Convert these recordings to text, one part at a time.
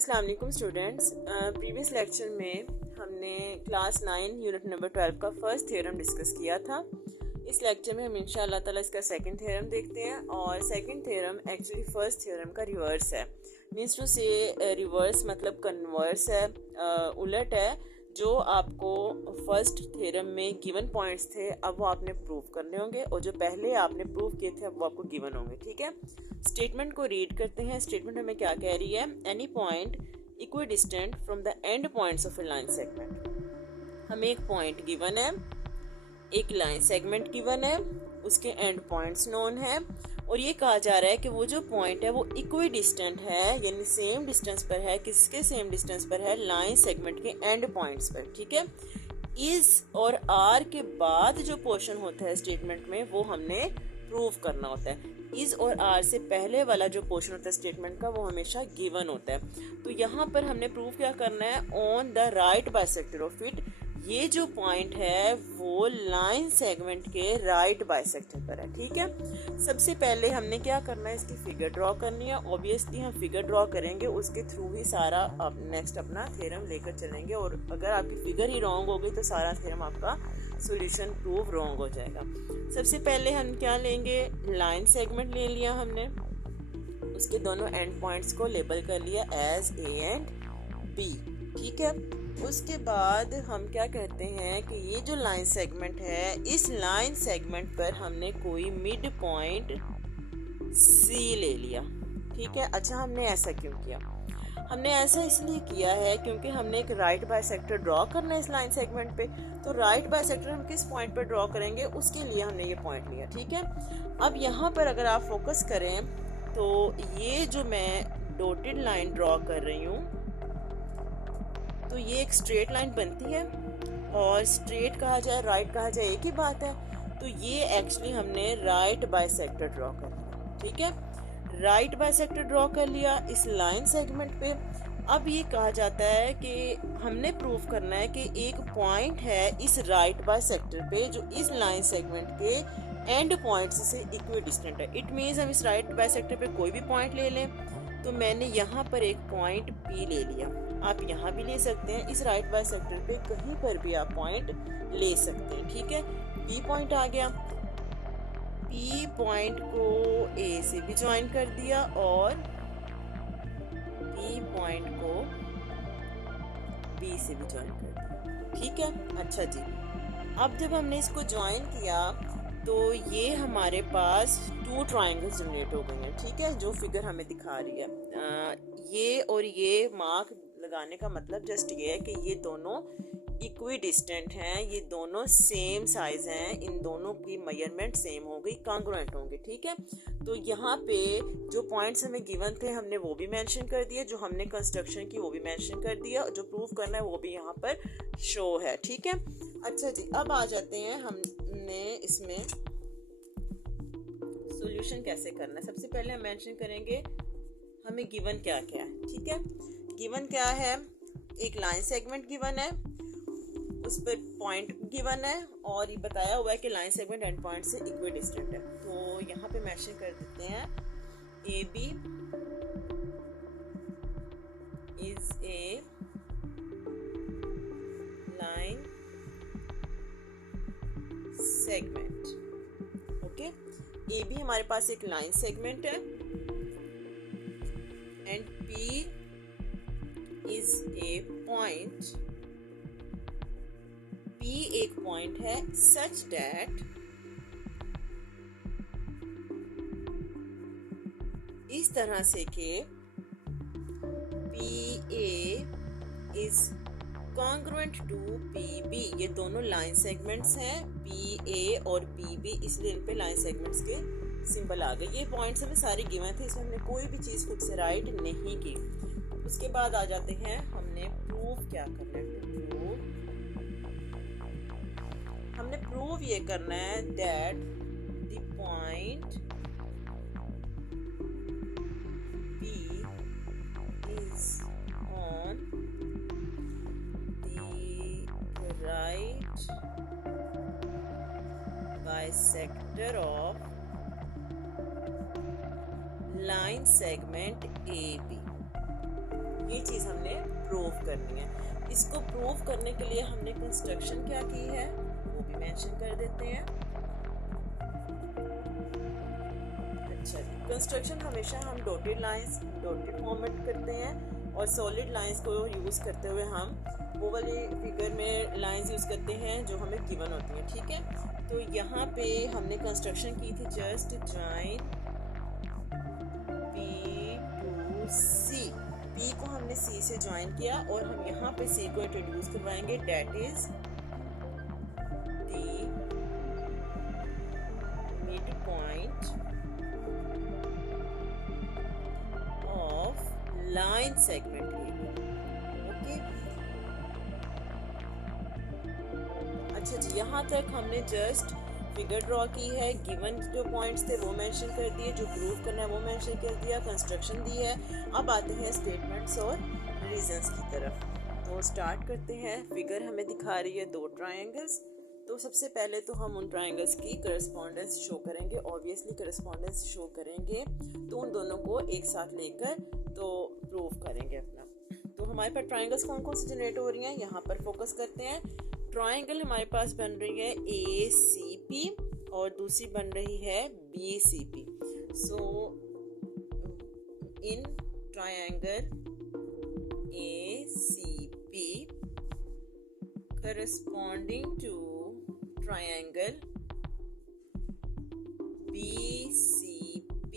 अस्सलाम वालेकुम students. Previous lecture में हमने क्लास 9 यूनिट नंबर 12 का फर्स्ट थ्योरम डिस्कस किया था। इस लेक्चर में हम इंशाअल्लाह ताला इसका सेकंड थ्योरम देखते हैं और second theorem actually first theorem का रिवर्स है। मीन्स टू से रिवर्स मतलब कन्वर्स है, उलट है। जो आपको फर्स्ट थ्योरम में गिवन पॉइंट्स थे अब वो आपने प्रूव करने होंगे और जो पहले आपने प्रूव किए थे अब वो आपको गिवन होंगे। ठीक है, स्टेटमेंट को रीड करते हैं। स्टेटमेंट हमें क्या कह रही है? Any point equi distant from the end points of A line segment. हमें एक पॉइंट गिवन है, एक लाइन सेगमेंट गिवन है, उसके एंड पॉइंट्स नोन है और ये कहा जा रहा है कि वो जो पॉइंट है वो इक्वी डिस्टेंट है, यानी सेम डिस्टेंस पर है। किसके सेम डिस्टेंस पर है? लाइन सेगमेंट के एंड पॉइंट्स पर। ठीक है, इज और आर के बाद जो पोर्शन होता है स्टेटमेंट में वो हमने प्रूव करना होता है। इज और आर से पहले वाला जो पोर्शन होता है स्टेटमेंट का वो हमेशा गिवन होता है। तो यहाँ पर हमने प्रूव क्या करना है? On the right bisector of it. ये जो पॉइंट है वो लाइन सेगमेंट के राइट बाइसेक्टर पर है। ठीक है, सबसे पहले हमने क्या करना है? इसकी फिगर ड्रॉ करनी है। ऑब्वियसली हम फिगर ड्रॉ करेंगे, उसके थ्रू ही सारा नेक्स्ट अपना थ्योरम लेकर चलेंगे और अगर आपकी फिगर ही रॉन्ग हो गई तो सारा थ्योरम आपका सॉल्यूशन प्रूव रॉन्ग हो जाएगा। सबसे पहले हम क्या लेंगे? लाइन सेगमेंट ले लिया हमने, उसके दोनों एंड पॉइंट्स को लेबल कर लिया एज ए एंड बी। ठीक है, उसके बाद हम क्या कहते हैं कि ये जो लाइन सेगमेंट है इस लाइन सेगमेंट पर हमने कोई मिड पॉइंट सी ले लिया। ठीक है, अच्छा हमने ऐसा क्यों किया? हमने ऐसा इसलिए किया है क्योंकि हमने एक राइट बाइसेक्टर ड्रॉ करना है इस लाइन सेगमेंट पे। तो राइट बाइसेक्टर हम किस पॉइंट पर ड्रॉ करेंगे उसके लिए हमने ये पॉइंट लिया। ठीक है, अब यहाँ पर अगर आप फोकस करें तो ये जो मैं डॉटेड लाइन ड्रॉ कर रही हूँ तो ये एक स्ट्रेट लाइन बनती है और स्ट्रेट कहा जाए राइट कहा जाए एक ही बात है। तो ये एक्चुअली हमने राइट बाइसेक्टर ड्रॉ कर लिया। ठीक है, राइट बाइसेक्टर ड्रॉ कर लिया इस लाइन सेगमेंट पे। अब ये कहा जाता है कि हमने प्रूव करना है कि एक पॉइंट है इस राइट बाइसेक्टर पे जो इस लाइन सेगमेंट के एंड पॉइंट्स से इक्वी डिस्टेंट है। इट मीन्स हम इस राइट बाइसेक्टर पे कोई भी पॉइंट ले लें। तो मैंने यहाँ पर एक पॉइंट P ले लिया, आप यहाँ भी ले सकते हैं। इस राइट बाइसेक्टर पे कहीं पर भी आप पॉइंट ले सकते हैं। ठीक है, P पॉइंट आ गया। P पॉइंट को A से भी ज्वाइन कर दिया और P पॉइंट को B से भी ज्वाइन कर दिया। ठीक है, अच्छा जी, अब जब हमने इसको ज्वाइन किया तो ये हमारे पास टू ट्राइंगल्स जनरेट हो गए हैं। ठीक है, जो फिगर हमें दिखा रही है ये और ये मार्क लगाने का मतलब जस्ट ये है कि ये दोनों इक्वी डिस्टेंट हैं, ये दोनों सेम साइज हैं, इन दोनों की मेजरमेंट सेम हो गई, कॉन्ग्रुएंट होंगे। ठीक है, तो यहाँ पे जो पॉइंट्स हमें गिवन थे हमने वो भी मेंशन कर दिए, जो हमने कंस्ट्रक्शन की वो भी मेंशन कर दिया, जो प्रूफ करना है वो भी यहाँ पर शो है। ठीक है, अच्छा जी, अब आ जाते हैं हमने इसमें सॉल्यूशन कैसे करना है। सबसे पहले हम मेंशन करेंगे हमें गिवन क्या क्या है। ठीक है, गिवन क्या है? एक लाइन सेगमेंट गिवन है, उस पर पॉइंट गिवन है और ये बताया हुआ है कि लाइन सेगमेंट एंड पॉइंट से इक्वी डिस्टेंट है। तो यहाँ पे मेंशन कर देते हैं A B is a line segment. Okay, A B हमारे पास एक लाइन सेगमेंट है and P is a point. P एक पॉइंट है सच दैट इस तरह से कि PA is congruent to PB। ये दोनों लाइन सेगमेंट्स हैं PA और PB, इसलिए इन पे लाइन सेगमेंट्स के सिंबल आ गए। ये पॉइंट्स हमें सारे गिवन थे, इसमें हमने कोई भी चीज़ खुद से राइट नहीं की। उसके बाद आ जाते हैं हमने प्रूव क्या करना है। हमने प्रूव ये करना है that the point P is on the right bisector of line segment AB। ये चीज़ हमने प्रूव करनी है। इसको प्रूव करने के लिए हमने कंस्ट्रक्शन क्या की है वो भी मेंशन कर देते हैं। अच्छा, कंस्ट्रक्शन हमेशा हम डॉटेड लाइंस, डॉटेड फॉर्मेट करते हैं और सॉलिड लाइंस को यूज़ करते हुए हम वो वाली फिगर में लाइंस यूज़ करते हैं जो हमें गिवन होती हैं। ठीक है, तो यहाँ पे हमने कंस्ट्रक्शन की थी just join P to C। P को हमने C से ज्वाइन किया और हम यहाँ पे C को इंट्रोड्यूस करवाएंगे, that is the midpoint of line segment okay. अच्छा जी, यहाँ तक हमने जस्ट फिगर ड्रॉ की है, गिवन जो पॉइंट्स थे वो मेंशन कर दिए, जो प्रूव करना है वो मेंशन कर दिया, कंस्ट्रक्शन दी है। अब आते हैं स्टेटमेंट्स और रीजंस की तरफ। तो स्टार्ट करते हैं। फिगर हमें दिखा रही है दो ट्रायंगल्स। तो सबसे पहले तो हम उन ट्रायंगल्स की करस्पॉन्डेंस शो करेंगे, ऑब्वियसली करस्पॉन्डेंस शो करेंगे तो उन दोनों को एक साथ लेकर तो प्रूव करेंगे अपना। तो हमारे पास ट्रायंगल्स कौन कौन से जनरेट हो रही हैं, यहाँ पर फोकस करते हैं। ट्रायंगल हमारे पास बन रही है ACP और दूसरी बन रही है BCP। So in triangle ACP corresponding to triangle BCP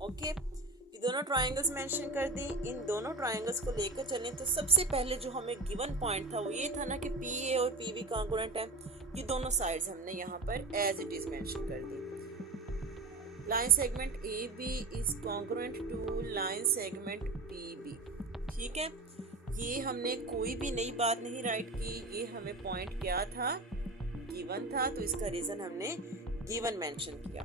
okay. दोनों ट्रायंगल्स मेंशन कर दी। इन दोनों ट्रायंगल्स को लेकर चलें तो सबसे पहले जो हमें गिवन पॉइंट था वो ये था ना कि PA और PB कॉन्ग्रुएंट है। ये दोनों साइड्स हमने यहाँ पर एज इट इज मेंशन कर दी। Line segment AB is congruent to line segment PB। ठीक है, ये हमने कोई भी नई बात नहीं राइट की, ये हमें पॉइंट क्या था, गिवन था, तो इसका रीजन हमने गिवन मेंशन किया।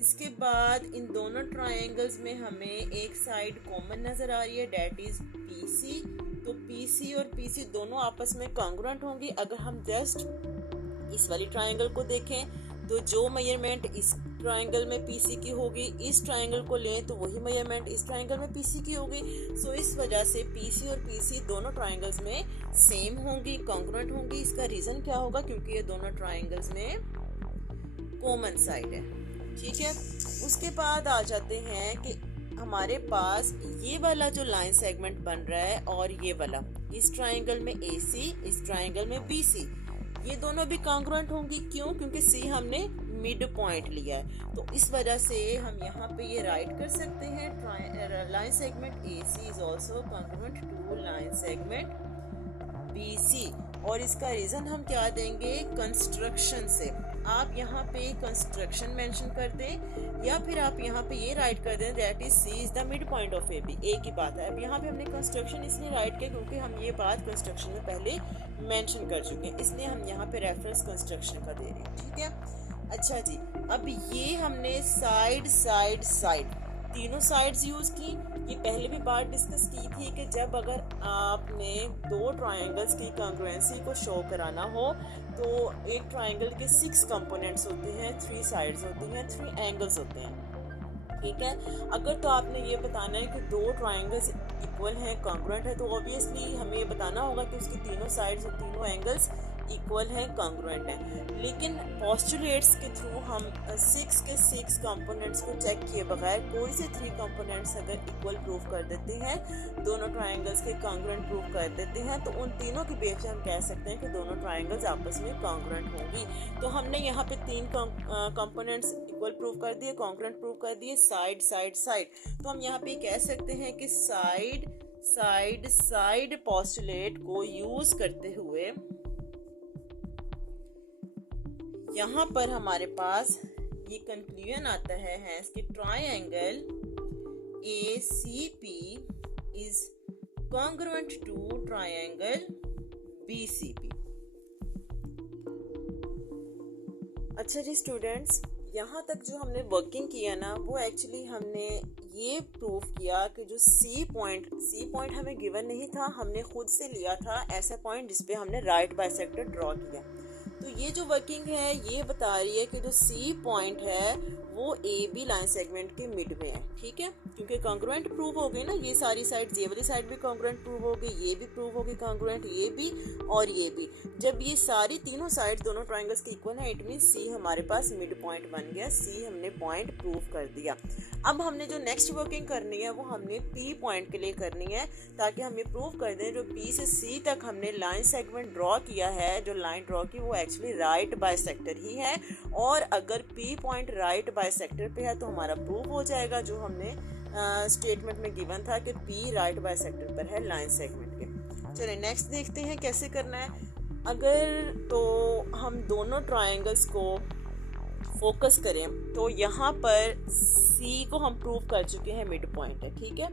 इसके बाद इन दोनों ट्रायंगल्स में हमें एक साइड कॉमन नजर आ रही है, डेट इज PC। तो PC और PC दोनों आपस में कॉन्ग्रुएंट होंगी। अगर हम जस्ट इस वाली ट्रायंगल को देखें तो जो मेजरमेंट इस ट्रायंगल में PC की होगी, इस ट्रायंगल को लें तो वही मेजरमेंट इस ट्रायंगल में PC की होगी। सो इस वजह से PC और PC दोनों ट्रायंगल्स में सेम होंगी, कॉन्ग्रुएंट होंगी। इसका रीजन क्या होगा, क्योंकि ये दोनों ट्रायंगल्स में कॉमन साइड है। ठीक है, उसके बाद आ जाते हैं कि हमारे पास ये वाला जो लाइन सेगमेंट बन रहा है और ये वाला, इस ट्रायंगल में AC, इस ट्रायंगल में BC, ये दोनों भी कॉन्ग्रुएंट होंगी। क्यों? क्योंकि C हमने मिड पॉइंट लिया है। तो इस वजह से हम यहाँ पे ये राइट कर सकते हैं, line segment AC is also congruent to line segment BC। और इसका रीजन हम क्या देंगे, कंस्ट्रक्शन से। आप यहाँ पे कंस्ट्रक्शन मेंशन कर दें या फिर आप यहाँ पे ये राइट कर दें that is C is the midpoint of AB। एक ही बात है। अब यहाँ पे हमने कंस्ट्रक्शन इसलिए राइट किया क्योंकि हम ये बात कंस्ट्रक्शन में पहले मेंशन कर चुके हैं, इसलिए हम यहाँ पे रेफरेंस कंस्ट्रक्शन का दे रहे हैं। ठीक है, अच्छा जी, अब ये हमने साइड साइड साइड तीनों साइड्स यूज़ की। ये पहले भी बात डिस्कस की थी कि जब अगर आपने दो ट्रायंगल्स की कॉन्ग्रुएंसी को शो कराना हो तो एक ट्रायंगल के 6 कंपोनेंट्स होते हैं, 3 साइड्स होती हैं, 3 एंगल्स होते हैं। ठीक है, अगर तो आपने ये बताना है कि दो ट्रायंगल्स इक्वल हैं, कॉन्ग्रुएंट है, तो ऑब्वियसली हमें ये बताना होगा कि उसकी तीनों साइड्स और तीनों एंगल्स इक्वल हैं, कॉन्ग्रुएंट हैं। लेकिन पोस्टुलेट्स के थ्रू हम 6 के 6 कंपोनेंट्स को चेक किए बगैर कोई से 3 कंपोनेंट्स अगर इक्वल प्रूव कर देते हैं, दोनों ट्रायंगल्स के कॉन्ग्रुएंट प्रूव कर देते हैं, तो उन तीनों की बेस पे हम कह सकते हैं कि दोनों ट्रायंगल्स आपस में कॉन्ग्रुएंट होंगी। तो हमने यहाँ पे 3 कंपोनेंट्स इक्वल प्रूव कर दिए, कॉन्ग्रुएंट प्रूव कर दिए, साइड साइड साइड। तो हम यहाँ पे कह सकते हैं कि साइड साइड साइड पोस्टुलेट को यूज करते हुए यहाँ पर हमारे पास ये कंक्लूजन आता है कि triangle ACP is congruent to triangle BCP। अच्छा जी स्टूडेंट्स, यहाँ तक जो हमने वर्किंग किया ना वो एक्चुअली हमने ये प्रूव किया कि जो C पॉइंट हमें गिवन नहीं था, हमने खुद से लिया था ऐसा पॉइंट जिसपे हमने राइट बाइसेक्टर ड्रॉ किया। तो ये जो वर्किंग है ये बता रही है कि जो C पॉइंट है वो ए बी लाइन सेगमेंट के मिड में है, ठीक है, क्योंकि कॉन्ग्रुएंट प्रूव हो गई ना, ये सारी साइड, ये वाली साइड भी कॉन्ग्रुएंट प्रूव हो गई, ये भी प्रूव हो गई कॉन्ग्रुएंट, ये भी और ये भी। जब ये सारी तीनों साइड दोनों ट्राइंगल्स के इक्वल है, इट मीन सी हमारे पास मिड पॉइंट बन गया, सी हमने पॉइंट प्रूव कर दिया। अब हमने जो नेक्स्ट वर्किंग करनी है वो हमने पी पॉइंट के लिए करनी है, ताकि हम ये प्रूव कर दें जो पी से सी तक हमने लाइन सेगमेंट ड्रॉ किया है, जो लाइन ड्रॉ की वो एक्चुअली राइट बाइसेक्टर ही है, और अगर पी पॉइंट राइट बाइसेक्टर पे है तो हमारा प्रूव हो जाएगा जो हमने स्टेटमेंट में गिवन था कि पी राइट बाइसेक्टर पर है लाइन सेगमेंट के। चलिए नेक्स्ट देखते हैं कैसे करना है। अगर तो हम दोनों ट्राइंगल्स को फोकस करें तो यहाँ पर सी को हम प्रूव कर चुके हैं मिड पॉइंट है, ठीक है।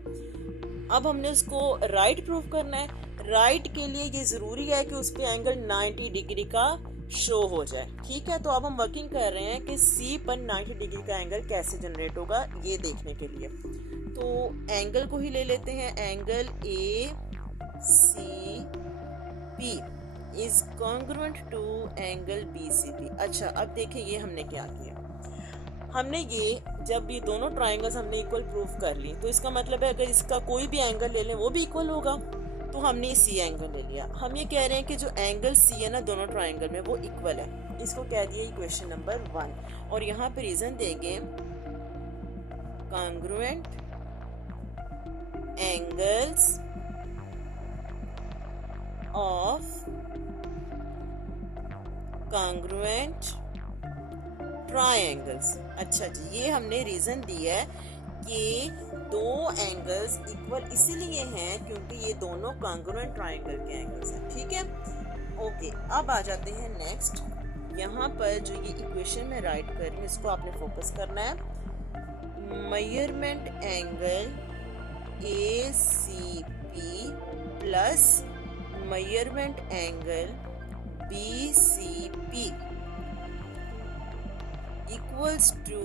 अब हमने उसको राइट प्रूव करना है। राइट के लिए ये ज़रूरी है कि उस पर एंगल 90 डिग्री का शो हो जाए, ठीक है। तो अब हम वर्किंग कर रहे हैं कि सी पर 90 डिग्री का एंगल कैसे जनरेट होगा ये देखने के लिए। तो एंगल को ही ले लेते हैं, angle A C P is congruent to angle B C P. अच्छा अब देखिए ये हमने क्या किया, हमने ये जब ये दोनों ट्राइंगल्स हमने इक्वल प्रूफ कर ली, तो इसका मतलब है अगर इसका कोई भी एंगल ले लें वो भी इक्वल होगा, तो हमने सी एंगल ले लिया। हम ये कह रहे हैं कि जो एंगल सी है ना दोनों ट्राइंगल में वो इक्वल है, इसको कह दिया इक्वेशन नंबर 1। और यहाँ पे रीजन देंगे congruent angles of congruent triangles. अच्छा जी, ये हमने रीजन दिया है कि दो एंगल्स इक्वल इसीलिए हैं क्योंकि ये दोनों कॉन्ग्रुएंट ट्राइंगल के एंगल्स हैं, ठीक है। ओके अब आ जाते हैं नेक्स्ट। यहाँ पर जो ये इक्वेशन में राइट कर रही हूँ इसको आपने फोकस करना है। Measurement angle A C P plus measurement angle B C P equals to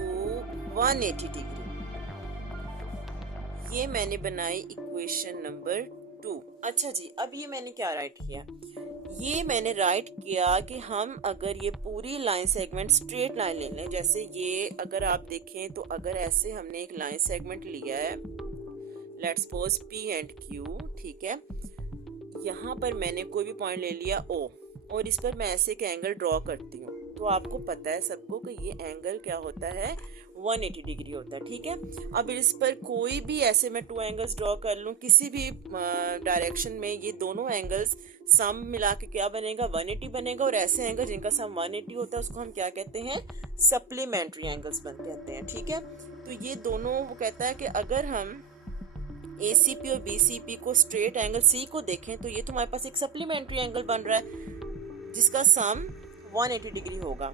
180 degree. ये मैंने बनाई इक्वेशन नंबर 2। अच्छा जी, अब ये मैंने क्या राइट किया, ये मैंने राइट किया कि हम अगर ये पूरी लाइन सेगमेंट स्ट्रेट लाइन ले लें, जैसे ये अगर आप देखें तो अगर ऐसे हमने एक लाइन सेगमेंट लिया है, let's suppose P and Q, ठीक है। यहाँ पर मैंने कोई भी पॉइंट ले लिया ओ, और इस पर मैं ऐसे एक एंगल ड्रॉ करती हूँ, तो आपको पता है सबको कि ये एंगल क्या होता है, 180 डिग्री होता है, ठीक है। अब इस पर कोई भी ऐसे मैं 2 एंगल्स ड्रॉ कर लूँ किसी भी डायरेक्शन में, ये दोनों एंगल्स सम मिला के क्या बनेगा, 180 बनेगा। और ऐसे एंगल जिनका सम 180 होता है उसको हम क्या कहते हैं, सप्लीमेंट्री एंगल्स कहते हैं, ठीक है। तो ये दोनों वो कहता है कि अगर हम ACP और BCP को स्ट्रेट एंगल C को देखें तो ये तुम्हारे पास एक सप्लीमेंट्री एंगल बन रहा है जिसका सम 180 डिग्री होगा।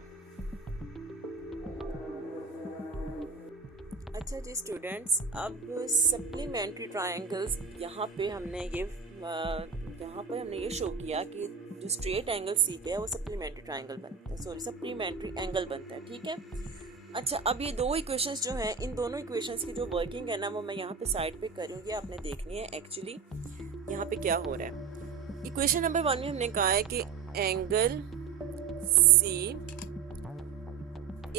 अच्छा जी स्टूडेंट्स, अब सप्लीमेंट्री ट्रायंगल्स यहाँ पे हमने ये शो किया कि जो स्ट्रेट एंगल सी पे है वो सप्लीमेंट्री ट्रायंगल बनता है, सप्लीमेंट्री एंगल बनता है, ठीक है। अच्छा अब ये दो इक्वेशंस जो हैं, इन दोनों इक्वेशंस की जो वर्किंग है ना वो मैं यहाँ पे साइड पे करूँगी, आपने देखनी है एक्चुअली यहाँ पे क्या हो रहा है। इक्वेशन नंबर 1 में हमने कहा है कि angle C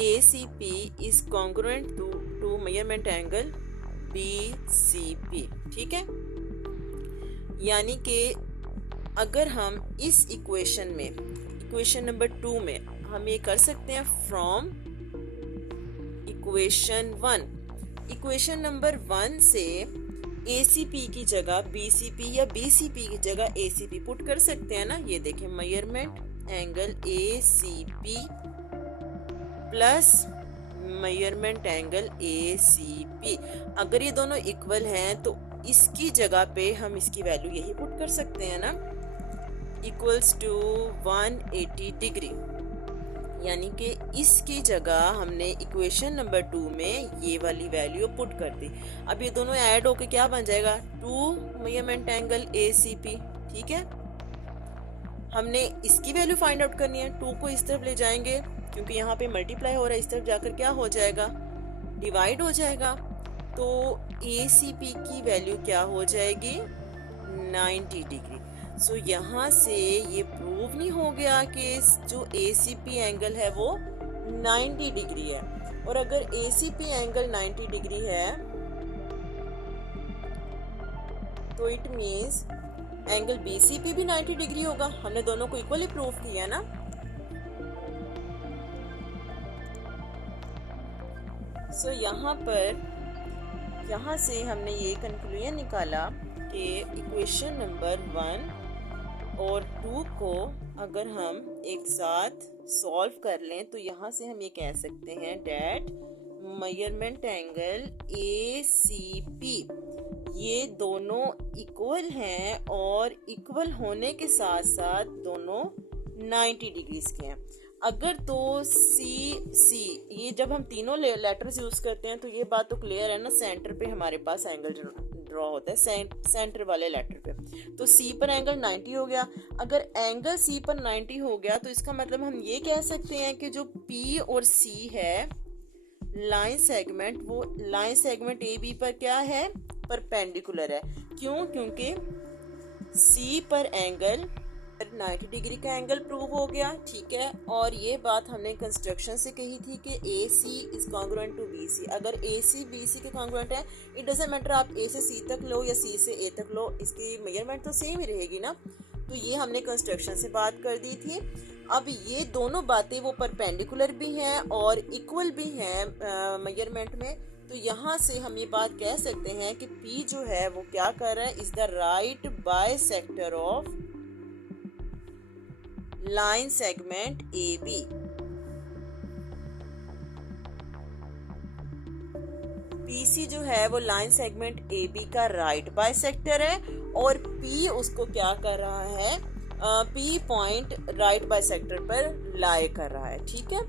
ACP is congruent to measurement angle BCP, ठीक है। यानी कि अगर हम इस इक्वेशन में, इक्वेशन नंबर 2 में हम ये कर सकते हैं फ्रॉम इक्वेशन 1, इक्वेशन नंबर 1 से ACP की जगह BCP या BCP की जगह ACP पुट कर सकते हैं ना। ये देखें, measurement angle ACP plus measurement angle ACP, अगर ये दोनों इक्वल हैं तो इसकी जगह पे हम इसकी वैल्यू यही पुट कर सकते हैं ना, इक्वल्स टू 180 डिग्री। यानी कि इसकी जगह हमने इक्वेशन नंबर 2 में ये वाली वैल्यू पुट कर दी। अब ये दोनों ऐड होके क्या बन जाएगा, 2 मेजरमेंट एंगल ACP, ठीक है। हमने इसकी वैल्यू फाइंड आउट करनी है, 2 को इस तरफ ले जाएंगे क्योंकि यहाँ पे मल्टीप्लाई हो रहा है, इस तरफ जाकर क्या हो जाएगा, डिवाइड हो जाएगा। तो ACP की वैल्यू क्या हो जाएगी, 90 डिग्री। सो यहाँ से ये प्रूव नहीं हो गया कि जो ACP एंगल है वो 90 डिग्री है। और अगर ACP एंगल 90 डिग्री है तो इट मीन्स एंगल BCP भी 90 डिग्री होगा। हमने दोनों को इक्वली प्रूव किया ना। सो यहाँ से हमने ये कंक्लूजन निकाला कि इक्वेशन नंबर 1 और 2 को अगर हम एक साथ सॉल्व कर लें तो यहाँ से हम ये कह सकते हैं डेट मेजरमेंट एंगल ACP ये दोनों इक्वल हैं और इक्वल होने के साथ साथ दोनों 90 डिग्रीज के हैं। अगर तो CC ये जब हम तीनों लेटर्स यूज करते हैं तो ये बात तो क्लियर है ना, सेंटर पे हमारे पास एंगल ड्रॉ होता है सेंटर वाले लेटर पे। तो C पर एंगल 90 हो गया। अगर एंगल C पर 90 हो गया तो इसका मतलब हम ये कह सकते हैं कि जो P और C है लाइन सेगमेंट, वो लाइन सेगमेंट AB पर क्या है, परपेंडिकुलर है। क्यों? क्योंकि C पर एंगल 90 डिग्री का एंगल प्रूव हो गया, ठीक है। और ये बात हमने कंस्ट्रक्शन से कही थी कि AC is congruent to BC। अगर AC BC के कॉन्ग्रुएंट है, इट डजंट मैटर आप A से C तक लो या C से A तक लो, इसकी मेजरमेंट तो सेम ही रहेगी ना। तो ये हमने कंस्ट्रक्शन से बात कर दी थी। अब ये दोनों बातें वो परपेंडिकुलर भी हैं और इक्वल भी हैं मेजरमेंट में। तो यहाँ से हम ये बात कह सकते हैं कि P जो है वो क्या कर रहा है, is the right bisector of line segment AB। PC जो है वो लाइन सेगमेंट AB का राइट बाइसेक्टर है और P उसको क्या कर रहा है, P पॉइंट राइट बाइसेक्टर पर लाई कर रहा है, ठीक है।